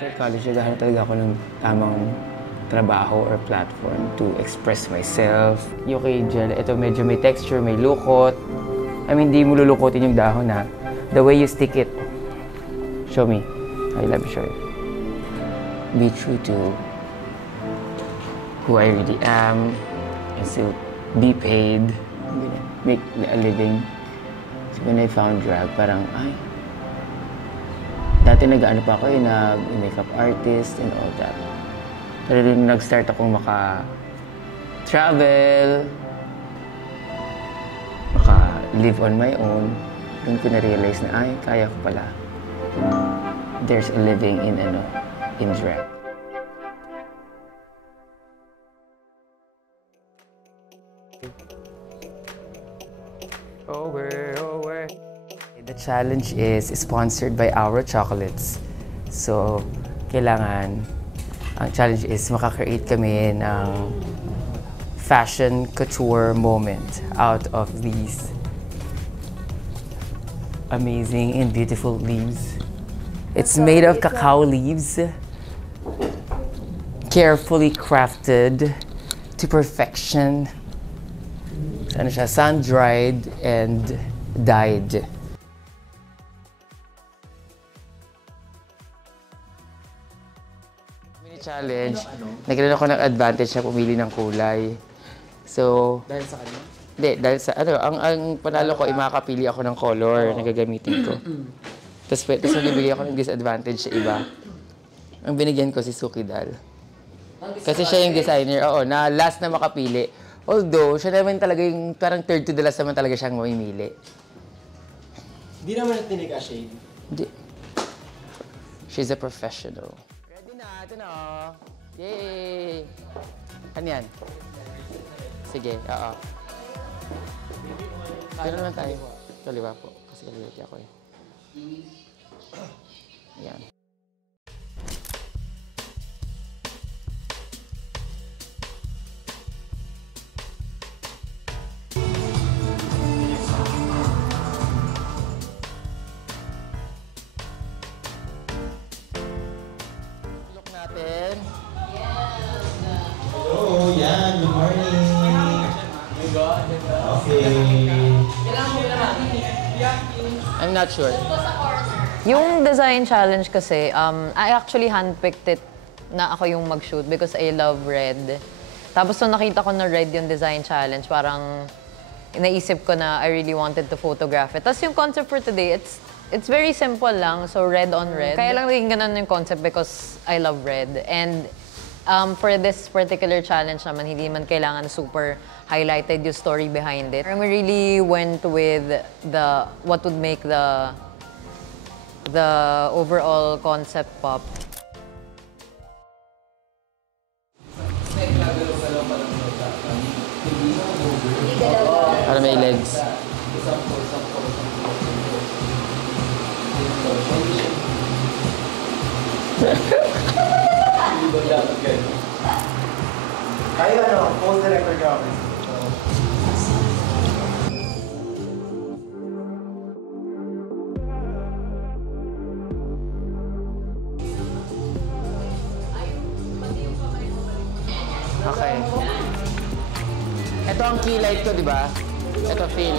After college, naghahanap talaga ako ng tamang trabaho or platform to express myself. Yung kay gel, ito medyo may texture, may lukot. I mean, di mo lulukotin yung dahon ha. The way you stick it. Show me. I love you, show you. Be true to who I really am and still be paid. Make a living. So when I found drag, parang, ay, dati nag-ano pa ako nag-makeup artist and all that. Pero nung nag-start akong maka-travel, maka-live on my own, doon ko na-realize na, ay, kaya ko pala. There's a living in drag. The challenge is sponsored by Our Chocolates. So, ang challenge is makakreate kami ng fashion couture moment out of these amazing and beautiful leaves. It's made of cacao leaves, carefully crafted to perfection. Ano siya, sun-dried and dyed. Challenge, nagkaroon ako ng advantage na pumili ng kulay. So, dahil sa kanya? Hindi, dahil sa ang panalo ko, makakapili ako ng color na gagamitin ko. Tapos nabigyan ako ng disadvantage sa iba. Ang binigyan ko si Suki Dal. Kasi siya yung designer, na last na makapili. Although, siya naman talaga yung parang third to the last naman talaga siyang mamimili. Hindi naman natinig ka, Shade? Hindi. She's a professional. Ito na, Yay! Ano yan? Sige, oo. Gano'n naman tayo. Kaliwa po. Kasi kaliwa ako eh. Ayan. Natin. Hello, yan. Good morning. Okay. I'm not sure. Yung design challenge kasi, I actually handpicked it na ako yung mag-shoot because I love red. Tapos nung nakita ko na red yung design challenge, parang naisip ko na I really wanted to photograph it. Tapos yung concept for today, it's very simple lang, so red on red. Kaya lang naging ganun yung concept because I love red. And for this particular challenge naman, hindi man kailangan super highlighted yung story behind it. We really went with what would make the overall concept pop. Para may legs. Tayo post the record ka. Okay. Ito ang key light ko, di ba? Ito, feel.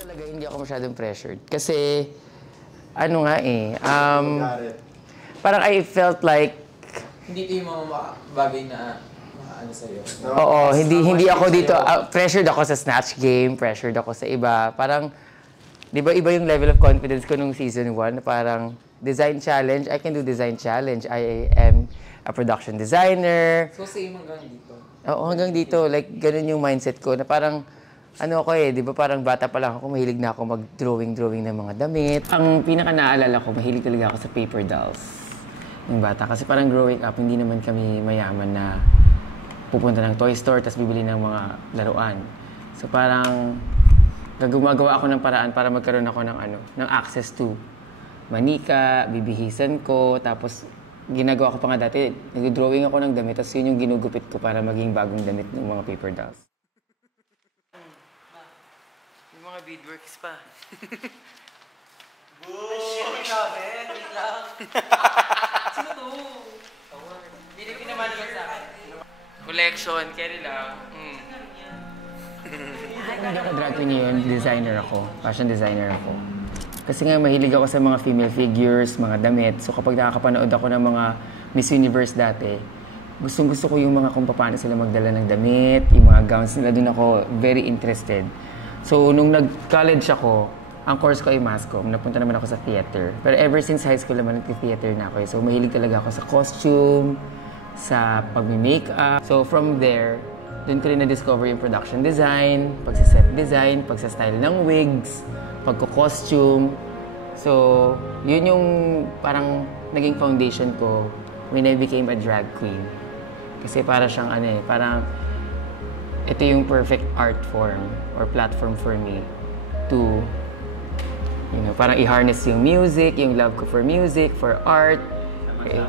Talaga hindi ako masyadong pressured. Kasi, ano nga parang I felt like hindi ito yung mga bagay na ano sa'yo. Oo, hindi ako dito, pressured ako sa snatch game, pressured ako sa iba. Parang, di ba iba yung level of confidence ko nung season 1, parang design challenge, I can do design challenge. I am a production designer. So same hanggang dito? Oo, hanggang dito. Like, ganun yung mindset ko na parang, ano ako di ba parang bata pa lang ako, mahilig na ako mag-drawing ng mga damit. Ang pinaka naaalala ko, mahilig talaga ako sa paper dolls. Yung bata. Kasi parang growing up, hindi naman kami mayaman na pupunta ng toy store tapos bibili ng mga laruan. So parang gumagawa ako ng paraan para magkaroon ako ng ng access to manika, bibihisan ko, tapos ginagawa ko pa nga dati, nag-drawing ako ng damit, tapos yun yung ginugupit ko para maging bagong damit ng mga paper dolls. Yung mga beadworks pa. Shit, grabe. Wait lang. Sino to? Pinamano lang sa akin. Collection, carry lang. Hindi ako drag queen yun, designer ako. Fashion designer ako. Kasi nga mahilig ako sa mga female figures, mga damit. So kapag nakakapanood ako ng mga Miss Universe dati, gustong-gusto ko yung mga kung paano sila magdala ng damit, yung mga gowns nila, dun ako very interested. So nung nag-college ako, ang course ko ay mass comm, napunta naman ako sa theater. Pero ever since high school naman, nag-theater na ako. So mahilig talaga ako sa costume, sa pag-makeup. So from there, doon ko rin na-discover yung production design, pagsa-set design, pagsa-style ng wigs, pagko-costume. So, yun yung parang naging foundation ko when I became a drag queen. Kasi para siyang parang ito yung perfect art form or platform for me to, parang i-harness yung music, yung love ko for music, for art. Okay.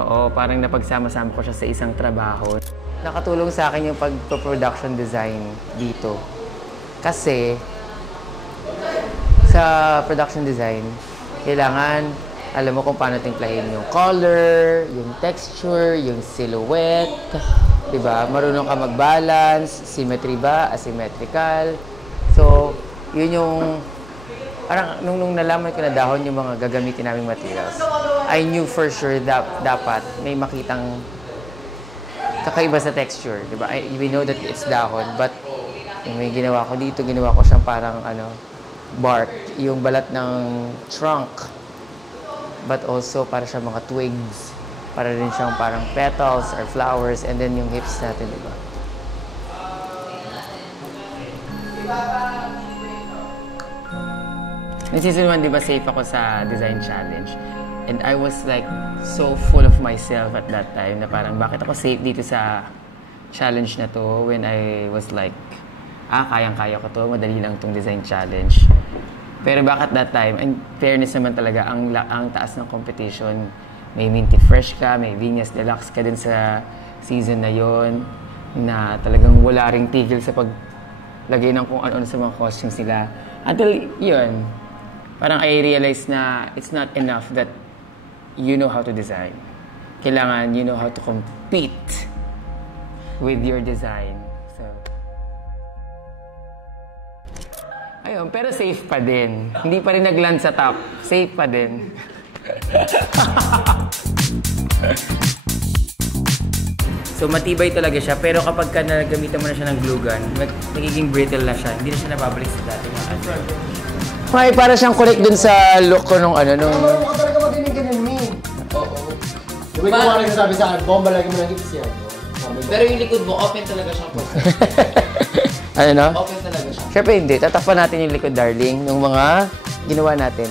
Oo, parang napagsama-sama ko siya sa isang trabaho. Nakatulong sa akin yung pag-production design dito. Kasi, sa production design, kailangan alam mo kung paano timplahin yung color, yung texture, yung silhouette, diba? Marunong ka mag-balance, symmetry ba, asymmetrical. So, yun yung, parang nung nalaman ko na dahon yung mga gagamitin naming materials, I knew for sure dapat may makitang kakaiba sa texture, di ba? We know that it's dahon, but yung may ginawa ko dito, ginawa ko siyang parang bark, yung balat ng trunk, but also para siyang mga twigs, para rin siyang parang petals or flowers, and then yung hips natin, di ba? Noong season 1, di ba, safe ako sa design challenge. And I was like so full of myself at that time na parang bakit ako safe dito sa challenge na to when I was like, kayang-kaya ko to, madali lang tong design challenge. Pero bakit that time, and fairness naman talaga, ang taas ng competition. May Minty Fresh ka, may Venus Deluxe ka din sa season na yon na talagang wala ring tigil sa paglagay ng kung ano-ano sa mga costumes nila. Until yun, parang I realized na it's not enough that you know how to design. Kailangan you know how to compete with your design. So, ayun, pero safe pa din. Hindi pa rin nag-land sa top. Safe pa din. So, matibay talaga siya. Pero kapag nagamitan mo na siya ng glue gun, nagiging brittle na siya. Hindi na siya nababalik sa dati. May para siyang correct dun sa look ko nung nung... Marunong ka talaga maginig-ganin, Mi. Oo. Yung may kuha nagsasabi sa akin, bomba lagi mo nang gips yan. Pero yung likod mo, open talaga siya po. Ano no? Open talaga siya. Siyempre hindi. Tatakpan natin yung likod, darling, ng mga ginawa natin.